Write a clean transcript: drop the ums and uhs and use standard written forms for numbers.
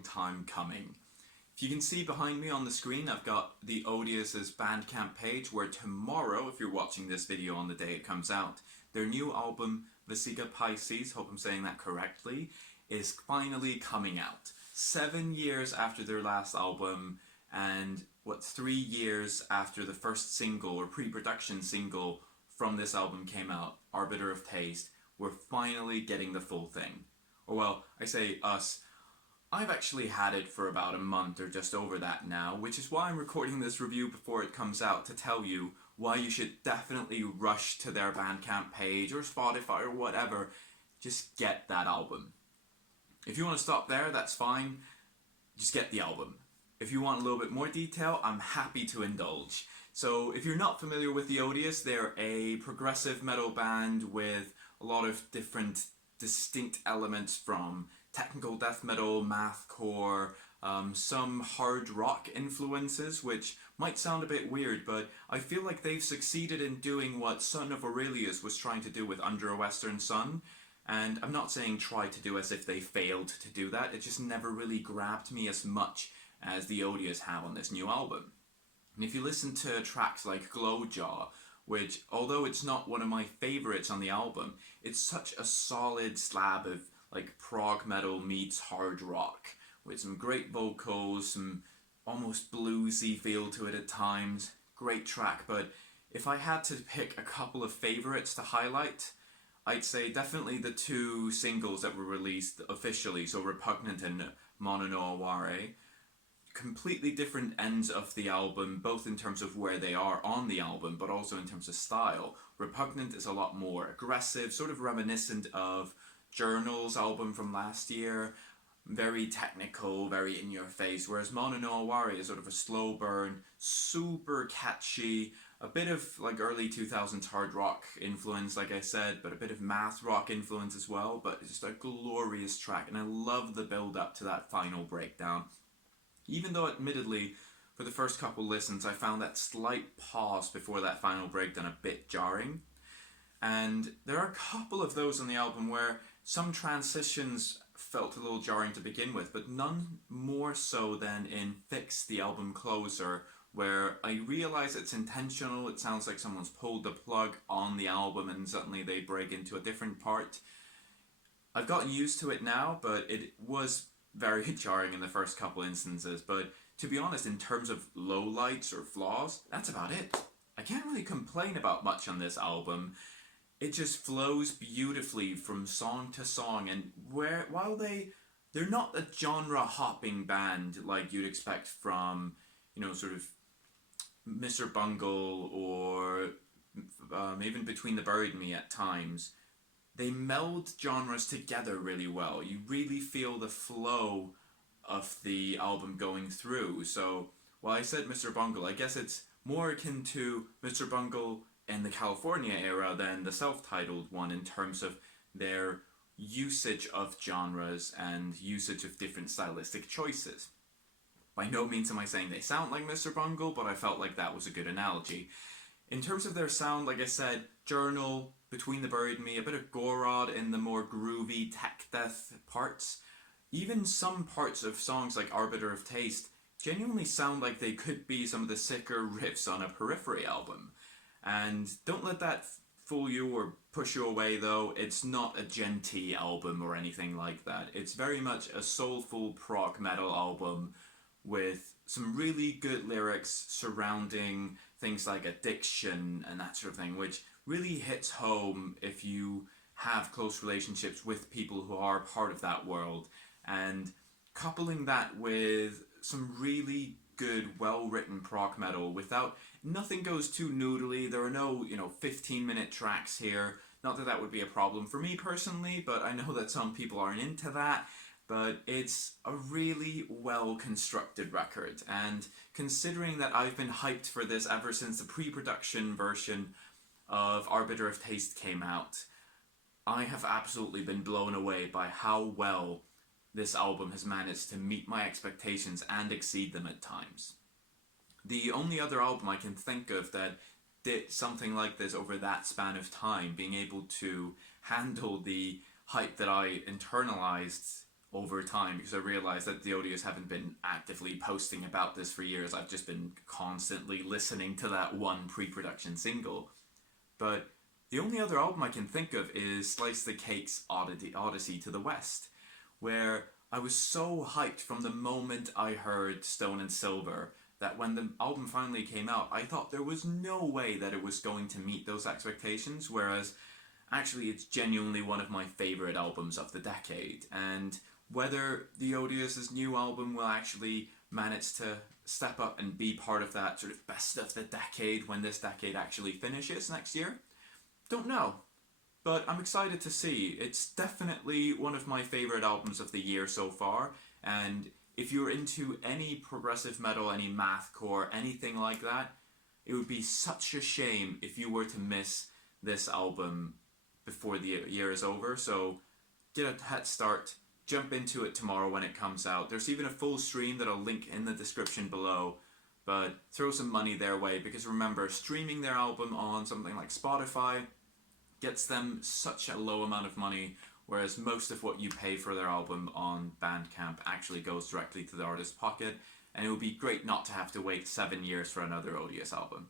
long time coming. If you can see behind me on the screen, I've got the Odious's Bandcamp page where tomorrow, if you're watching this video on the day it comes out, their new album, Vesica Piscis, hope I'm saying that correctly, is finally coming out. 7 years after their last album, and 3 years after the first single or pre-production single from this album came out, Arbiter of Taste, we're finally getting the full thing. Or well, I say us, I've actually had it for about a month or just over that now, which is why I'm recording this review before it comes out to tell you why you should definitely rush to their Bandcamp page or Spotify or whatever. Just get that album. If you want to stop there, that's fine. Just get the album. If you want a little bit more detail, I'm happy to indulge. So if you're not familiar with the Odious, they're a progressive metal band with a lot of different distinct elements from technical death metal, mathcore, some hard rock influences, which might sound a bit weird, but I feel like they've succeeded in doing what Son of Aurelius was trying to do with Under a Western Sun. And I'm not saying try to do as if they failed to do that, it just never really grabbed me as much as the Odious have on this new album. And if you listen to tracks like Glowjaw, which, although it's not one of my favourites on the album, it's such a solid slab of like prog metal meets hard rock, with some great vocals, some almost bluesy feel to it at times. Great track, but if I had to pick a couple of favourites to highlight, I'd say definitely the two singles that were released officially, so Repugnant and Mono no Aware. Completely different ends of the album, both in terms of where they are on the album, but also in terms of style. Repugnant is a lot more aggressive, sort of reminiscent of Journal's album from last year, very technical, very in your face, whereas Mono no Aware is sort of a slow burn, super catchy, a bit of like early 2000s hard rock influence, like I said, but a bit of math rock influence as well, but it's just a glorious track, and I love the build up to that final breakdown. Even though admittedly, for the first couple listens, I found that slight pause before that final breakdown a bit jarring. And there are a couple of those on the album where some transitions felt a little jarring to begin with, but none more so than in Fix, the album closer, where I realize it's intentional. It sounds like someone's pulled the plug on the album and suddenly they break into a different part. I've gotten used to it now, but it was very jarring in the first couple instances. But to be honest, in terms of lowlights or flaws, that's about it. I can't really complain about much on this album. It just flows beautifully from song to song, and while they're not a genre hopping band like you'd expect from, you know, sort of Mr. Bungle or even Between the Buried and Me at times, they meld genres together really well. You really feel the flow of the album going through. So while I said Mr. Bungle, I guess it's more akin to Mr. Bungle in the California era than the self-titled one in terms of their usage of genres and usage of different stylistic choices. By no means am I saying they sound like Mr. Bungle, but I felt like that was a good analogy. In terms of their sound, like I said, Journal, Between the Buried and Me, a bit of Gorod in the more groovy tech death parts. Even some parts of songs like Arbiter of Taste genuinely sound like they could be some of the sicker riffs on a Periphery album. And don't let that fool you or push you away though, it's not a genty album or anything like that. It's very much a soulful prog metal album with some really good lyrics surrounding things like addiction and that sort of thing, which really hits home if you have close relationships with people who are part of that world. And coupling that with some really good, well-written prog metal without, nothing goes too noodly. There are no, 15-minute tracks here. Not that that would be a problem for me personally, but I know that some people aren't into that. But it's a really well-constructed record, and considering that I've been hyped for this ever since the pre-production version of Arbiter of Taste came out, I have absolutely been blown away by how well this album has managed to meet my expectations and exceed them at times. The only other album I can think of that did something like this over that span of time, being able to handle the hype that I internalized over time, because I realized that the Odious haven't been actively posting about this for years. I've just been constantly listening to that one pre-production single. But the only other album I can think of is Slice the Cake's Odyssey to the West, where I was so hyped from the moment I heard Stone and Silver that when the album finally came out, I thought there was no way that it was going to meet those expectations, whereas actually it's genuinely one of my favourite albums of the decade. And whether the Odious' new album will actually manage to step up and be part of that sort of best of the decade when this decade actually finishes next year, don't know. But I'm excited to see. It's definitely one of my favourite albums of the year so far, and if you're into any progressive metal, any mathcore, anything like that, it would be such a shame if you were to miss this album before the year is over. So get a head start, jump into it tomorrow when it comes out. There's even a full stream that I'll link in the description below, but throw some money their way, because remember, streaming their album on something like Spotify gets them such a low amount of money, whereas most of what you pay for their album on Bandcamp actually goes directly to the artist's pocket, and it would be great not to have to wait 7 years for another Odious album.